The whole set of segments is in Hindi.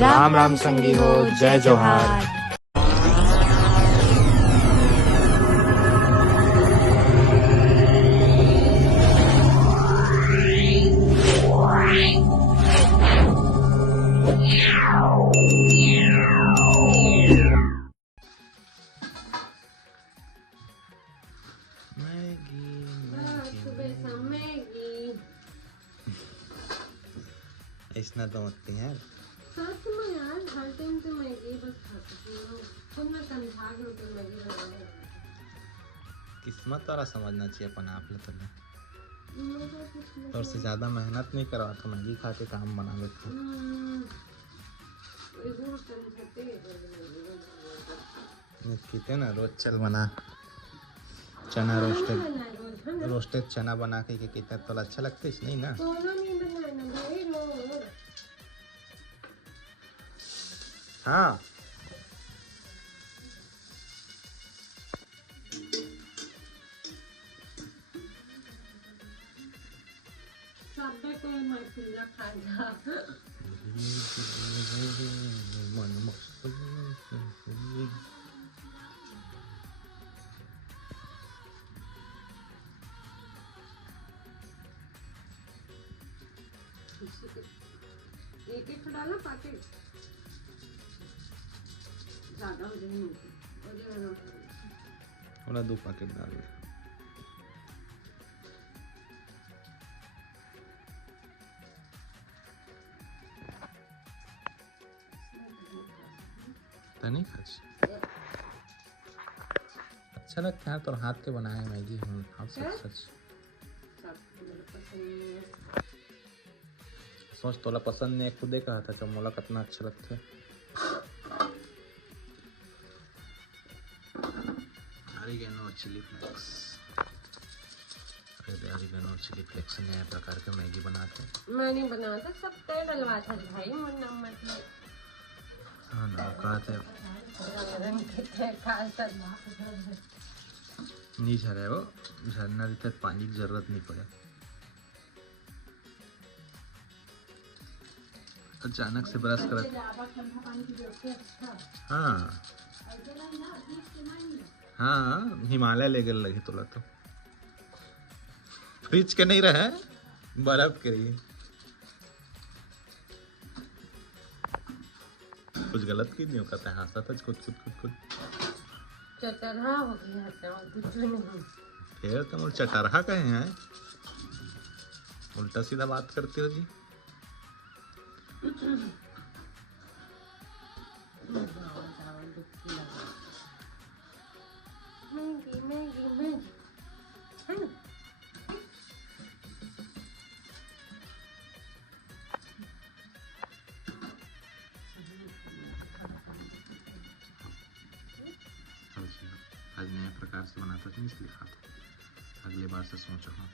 राम राम संगी हो, जय जोहार। इतना तो मत यार, साथ में यार हर टाइम से मैगी बस खाती हूँ। खुद मैं समझा के तो मैगी बनाने किस्मत वाला समझना चाहिए अपन आप ले तो और से ज़्यादा मेहनत नहीं करवा तो मैगी खा के काम बना लेते कहते ना रोज चल बना चना रोस्टेड चना बना के कहते तो अच्छा लगता है नहीं ना। हाँ एक एक डाला पैकेट ज़्यादा हो जाएंगे और 2 पैकेट डाल दे। नहीं खास अच्छा लगता है तो हाथ के बनाए मैगी हम आप सच सोच तोला पसंद नहीं खुदे कहा था कि मोला कितना अच्छा लगता है। Oregano chilli flakes, oregano chilli flakes नए प्रकार के मैगी बनाते हैं। मैं नहीं बनाता, सब तेल डलवा था भाई मुन्ना मतलब। हाँ ना कहते नहीं झरा वो झरना रहता पानी की जरूरत नहीं पड़े। अचानक से ब्रश कर हाँ हाँ हिमालय ले गए लगे तोला तो फ्रिज के नहीं रहे बर्फ के रही। कुछ गलत की नहीं हो कहता है हंसा था खुद चटरहा हो गया था कुछ नहीं। फिर तुम चटरहा कहे हैं उल्टा सीधा बात करते हो जी। आज नया प्रकार से बनाता था इसलिए खाता अगली बार से सोच रहा हूँ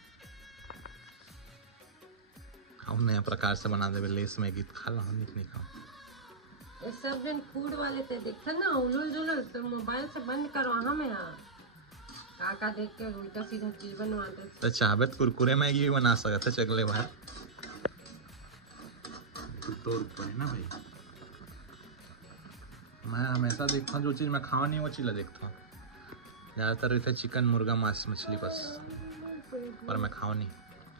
हम नया प्रकार से बना दे लेस मैगी खा ला नहीं खाओ। ये सब जन फूड वाले ते देखा ना उलुल जुलुल तो मोबाइल से बंद करो हमें यहाँ काका देख के उल्टा सीधा चीज बनवाते तो चाहबे तो कुरकुरे मैगी भी बना सकते थे अगले बार तो ना भाई। मैं हमेशा देखता हूँ जो चीज़ मैं खावा नहीं वो चीज़ देखता हूँ ज़्यादातर रहता चिकन मुर्गा मांस मछली बस पर मैं खावा नहीं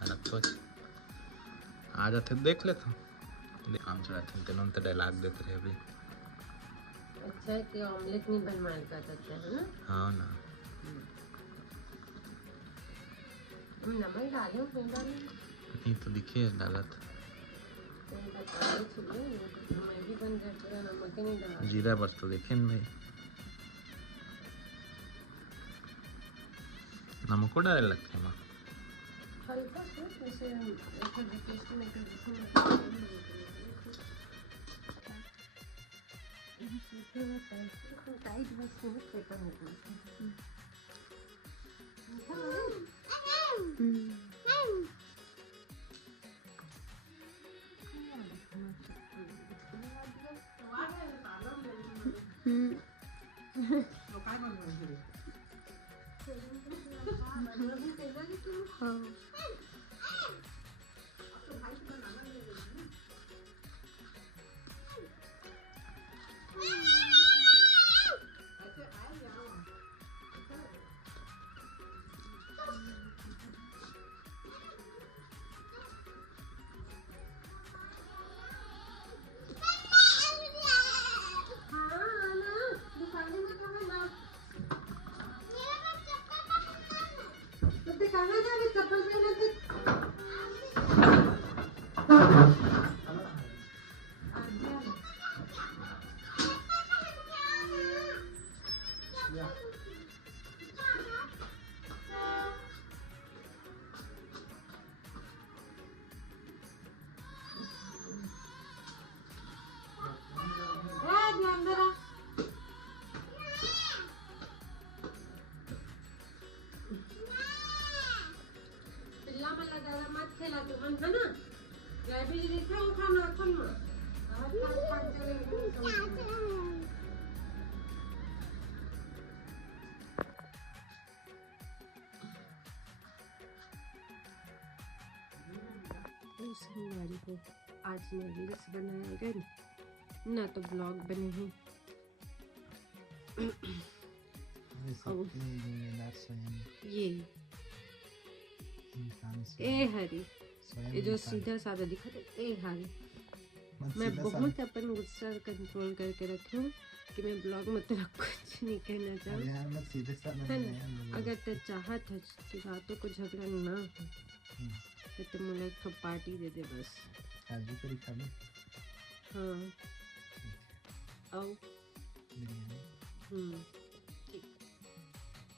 अलग तो आ जाते देख लेता हूँ काम चलाते तेनों तो डायलॉग देते रहे अभी। अच्छा है कि ऑमलेट नहीं बनवाया करते हैं ना। हाँ ना नमक डाले नहीं तो दिखे डालत जीरा बस तो देखे भाई नमक डाले लगते हैं हल्का सा जैसे टेस्ट में टाइट बस पेपर होता शनिवार को आज ना रील्स बनाएगा ना तो ब्लॉग बने हैं। ये ए हरी ये जो सीधा साधा दिखा था ए हरी मैं बहुत अपन गुस्सा कंट्रोल करके रखी हूँ कि मैं ब्लॉग में तेरा कुछ नहीं कहना चाहूँ। अगर तो चाहत है कि रातों को झगड़ा ना हो तो तुम मुझे एक तो पार्टी दे दे बस। काजू करी खा लो। हाँ आओ। ठीक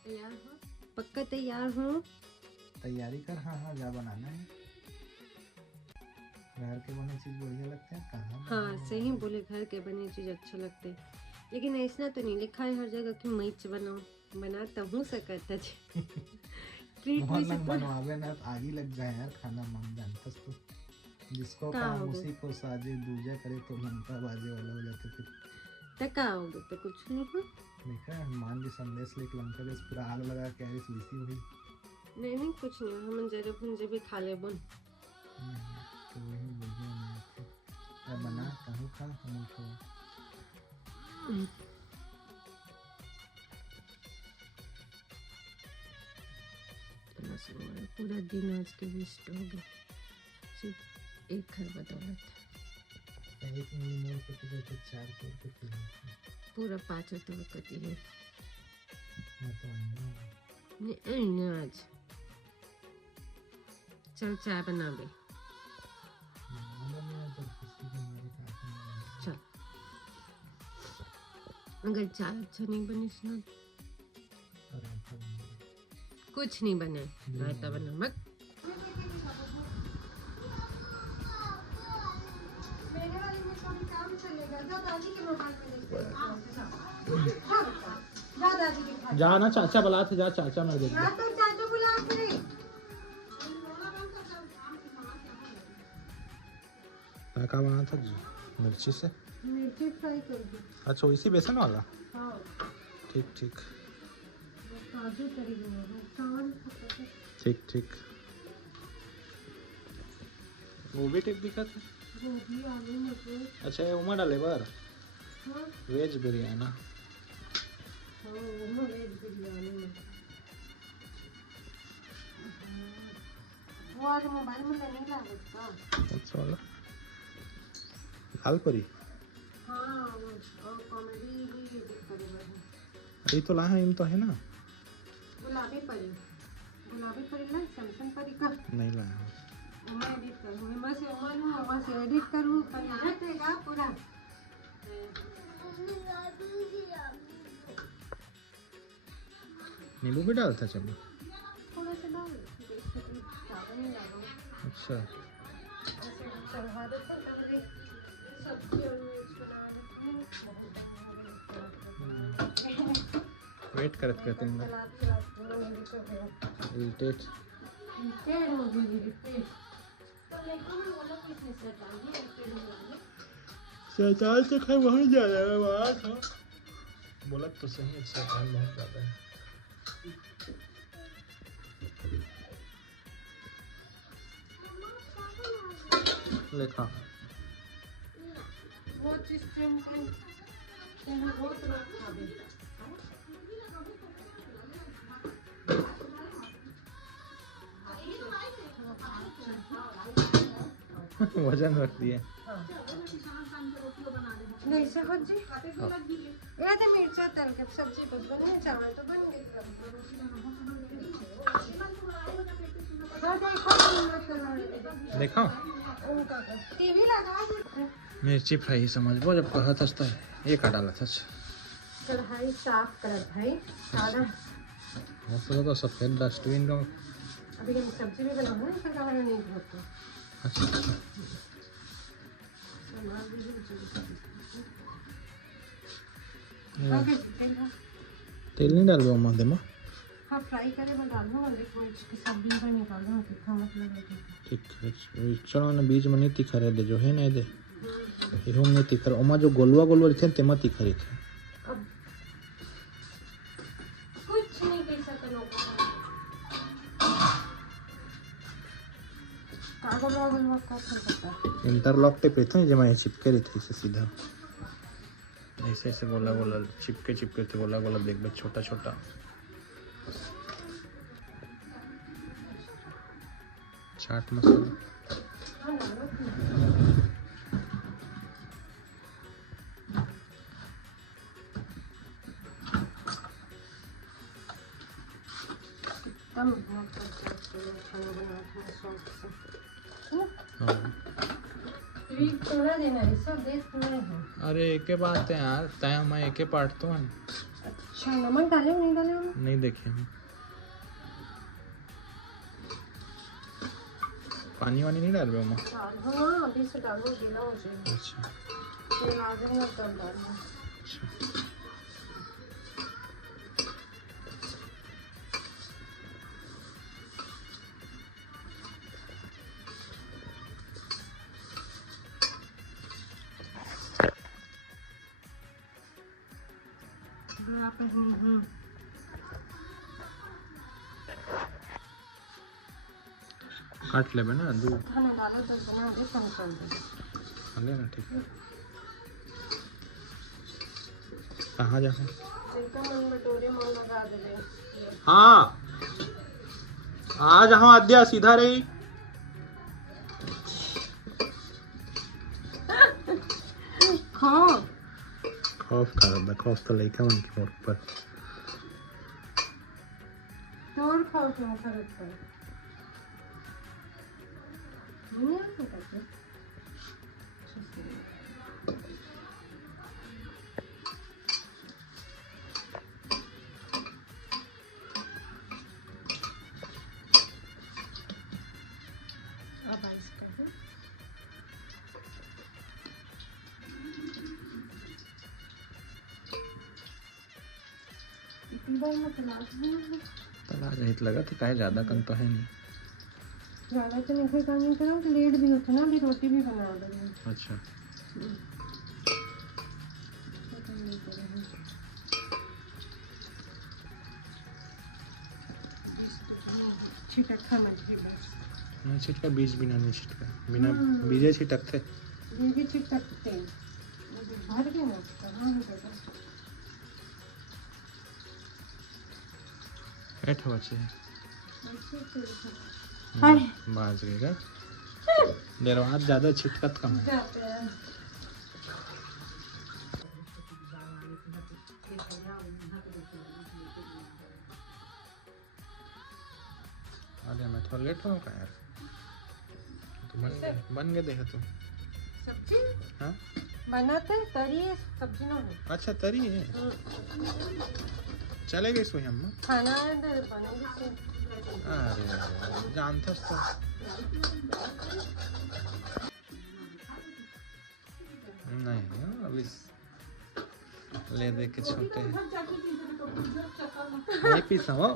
तैयार हो? पक्का तैयार हो? तैयारी कर। हाँ हाँ जा बनाना है। घर के बने चीज बढ़िया लगते हैं। कहाँ हाँ सही बोले घर के बने चीज अच्छा लगते हैं लेकिन ऐसा तो नहीं लिखा है हर जगह कि मिर्च बनाओ। बनाता हूँ सकता जी बनवावे ना आगे लग जाए यार। खाना मन जानता तो जिसको काम उसी को साजे दूजा करे तो मनता बाजे वाला हो जाते फिर तका होगा तो कुछ नहीं हो। देखा हनुमान जी संदेश लेके लंका में पूरा आग लगा के ऐसी लिसी हुई। नहीं कुछ नहीं हम जरे भुंजे भी खा ले बन तो वही बोलिए मैं बना कहूँ खा हम तो पूरा दिन आज के वेस्ट हो गया सिर्फ एक घर बदौलत। एक मोर को तो 4 करोड़ के पूरा 5 तो कती है मैं आज। चल चाय बना बे। चल अगर चाय अच्छा नहीं बनी सुना कुछ नहीं बने रायता बना मत। मेरे वाले में कोई काम चलेगा दादी के मोबाइल पे दादी के जा ना चाचा बुला थे जा चाचा मैं देख तो चाचा बुला फिर क्या बना था जी मिर्ची से मिर्ची फ्राई कर दी। अच्छा इसी बेसन वाला। हाँ ठीक ठीक काजू करी ठीक ठीक वो भी टिप दिखा था। गोभी आलू मटर। अच्छा ये उमा डाले बार हाँ वेज बिरयानी। हाँ वेज बिरयानी में वो आज मोबाइल में नहीं लागत का। अच्छा वाला लाल परी। हाँ और कॉमेडी भी एडिट करे बने। अरे तो लाया इन तो है ना गुलाबी परी ना सैमसंग परी का नहीं लाया। मैं एडिट करूँगी मैं से वहाँ से एडिट करूँ हटेगा पूरा। नींबू भी डालता चलो थोड़ा सा डाल ज़्यादा नहीं डालो। अच्छा ऐसे चढ़ा देते हैं सब्जी और मिर्च बना देते हैं। वेट करते हैं इरिटेट शैतान तो खैर बहुत ज़्यादा है वहाँ था बोला तो सही है शैतान बहुत ज़्यादा है। लेखा वो चीज़ बहुत लोग खाते हैं। वजन रख दिए। नहीं सब्जी ये तो मिर्चा तल के सब्जी बस बनी चावल तो बन गए। देखो टीवी लगा मिर्ची फ्राई समझ वो जब कहा था ये का डाला था कढ़ाई साफ कर भाई सारा मसला तो सफेद डस्टबिन का। अभी हम सब्जी भी बनाऊंगा ना फिर कहाँ नहीं होता। अच्छा तेल नहीं डाल दो मध्य में। हाँ फ्राई करे मैं डाल दूँगा लेकिन इसकी सब्जी का निकाल दूँगा तीखा मतलब ठीक है चलो ना बीच में नहीं तीखा रह दे जो है ना दे। इहो में तीखर ओमा जो गोलवा गोलवा रखे तेमा तीखर रखे अब कुछ नहीं कह सकते लोग का इंटरलॉक टेप रहते हैं जब चिपके रहते हैं सीधा ऐसे ऐसे गोला गोला चिपके चिपके थे गोला गोला देख बे छोटा छोटा चाट मसाला थोड़ा देना है सब दे थोड़ा है। अरे एक बात है यार तय मैं एक पार्ट तो है अच्छा नमक डाले नहीं डाले हम नहीं देखे हम पानी वानी नहीं डाल रहे हम हाँ अभी से डालो गीला हो जाएगा अच्छा तेल आ जाएगा तब डालना अच्छा काट ले ना दूध खाना डालो तो बना दे कम कर दे ले ना ठीक है कहाँ जाऊँ एकदम मन बटोरे मन लगा दे हाँ आ जाओ आद्या सीधा रही खौफ खौफ कर रहा खौफ तो लेकर उनकी मोड़ पर तोड़ खौफ में खरीद कर नहीं आ सकते अब आइस कर तला रहित लगा तो काहे ज्यादा कम तो है नहीं ज़्यादा तो नहीं काम नहीं करा तो लेट भी होता ना अभी रोटी भी बना देंगे अच्छा छिटका मछली बस नहीं छिटका बीज बिना नहीं छिटका बिना बीजे छिटकते बीज छिटकते भर के ना कहाँ है बेटा बैठ बच्चे बाज गएगा दरवाज ज्यादा छिटकत कम है अरे मैं थोड़ा लेट हूँ का यार तो बन गए देखा तू सब्जी हाँ बनाते तरी सब्जी ना हो अच्छा तरी है चले गए सोई अम्मा खाना बनेगी अरे जानते तो नहीं अभी ले दे के छोटे नहीं पीसा हो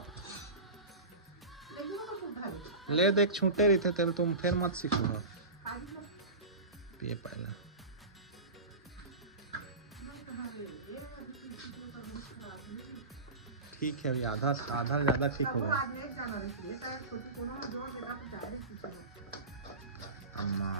ले देख छूटे रही थे तेरे तुम फिर मत सीखो पिए पहला ठीक है अभी आधा आधा ज्यादा ठीक होगा अम्मा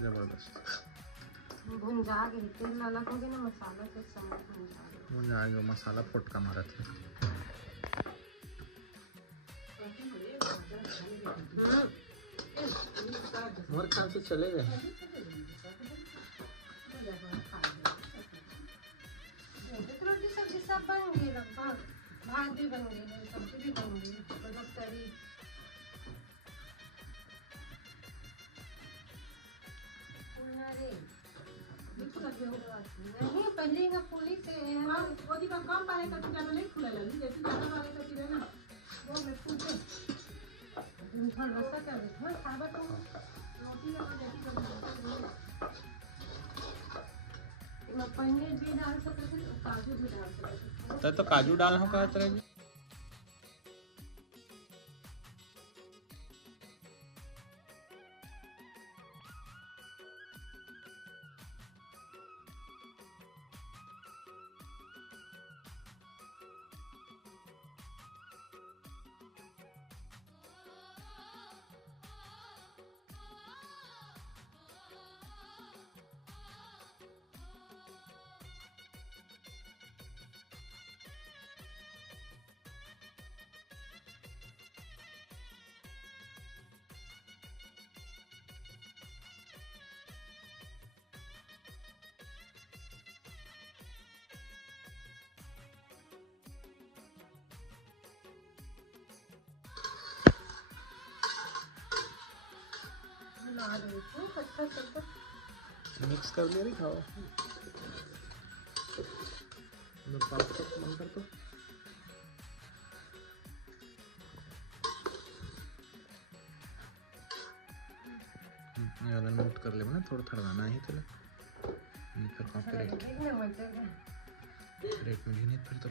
जबरदस्त भुंजा के तेल अलग हो गया ना मसाला से समझ भुंजा गया मसाला फोटका मारा था मोर ख्याल से चले गए रोटी सब्जी सब बन गई लगभग भात भी बन गई सब्जी भी बन गई मतलब तरी नहीं पहले ना फूली से वो दी कम पाए तो ज्यादा नहीं फूला लगी जैसे ज्यादा वाले तो फिर ना वो में फूलते थोड़ा रसा कर दे थोड़ा खावा तो रोटी का जैसी मैं पनीर भी डाल सकते थे काजू भी डाल सकते तो काजू डाल हो का तरह ला रही थी कच्चा कच्चा मिक्स कर लिया, नहीं खाओ मन कर तो नोट कर ले ना, थोड़ा थोड़ा गाना ही तो फिर कॉपीराइट रेट में नहीं फिर तो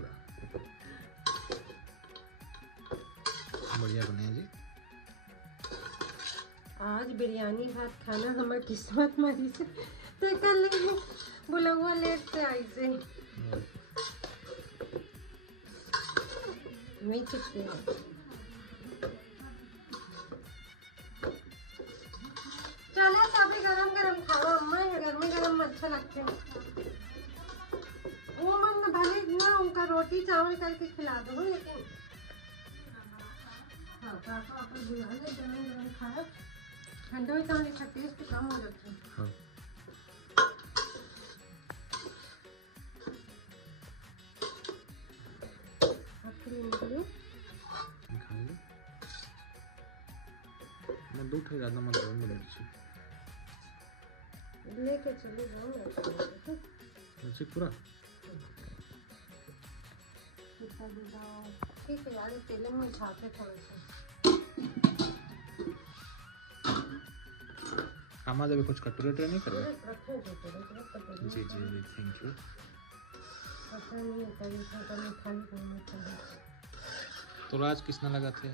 बढ़िया बने जी। आज बिरयानी भात खाना हमारे किस्मत मारी से तो कर लेंगे, बोला हुआ लेट से आई से नहीं चिपके चलो सभी गरम गरम खाओ, अम्मा गरम गरम अच्छा लगते हैं। वो मन भले ना उनका रोटी चावल करके खिला दो, लेकिन हाँ पापा अपन बुला ले गरम गरम खाओ, ठंडे में चावल का टेस्ट कम हो जाता है। हाँ। मैं दो ठे ज़्यादा मत दो मिर्ची लेके चले जाओ मिर्ची पूरा ठीक है यार, तेल में खाते थोड़े से कामा जब कुछ कटोरे टोरे नहीं कर रखे जी जी जी थैंक यू। पता नहीं तरीका का मैं खाली करना चाहिए। तो आज किसने लगा थे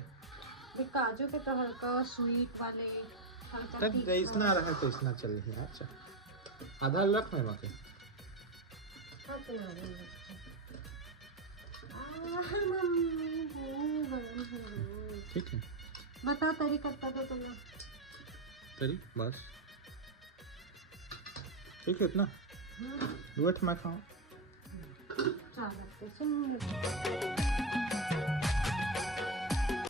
ये काजू के तो हल्का स्वीट वाले हल्का तब तीखा। इसना रहा तो इसना चल रही है। अच्छा आधा लख में माके हाँ तो ना रही है। मम्मी वो गरम है। ठीक है बता तरीका तो तुमने तेरी बस ठीक है इतना वेट मैं खाऊं चार लगते सुन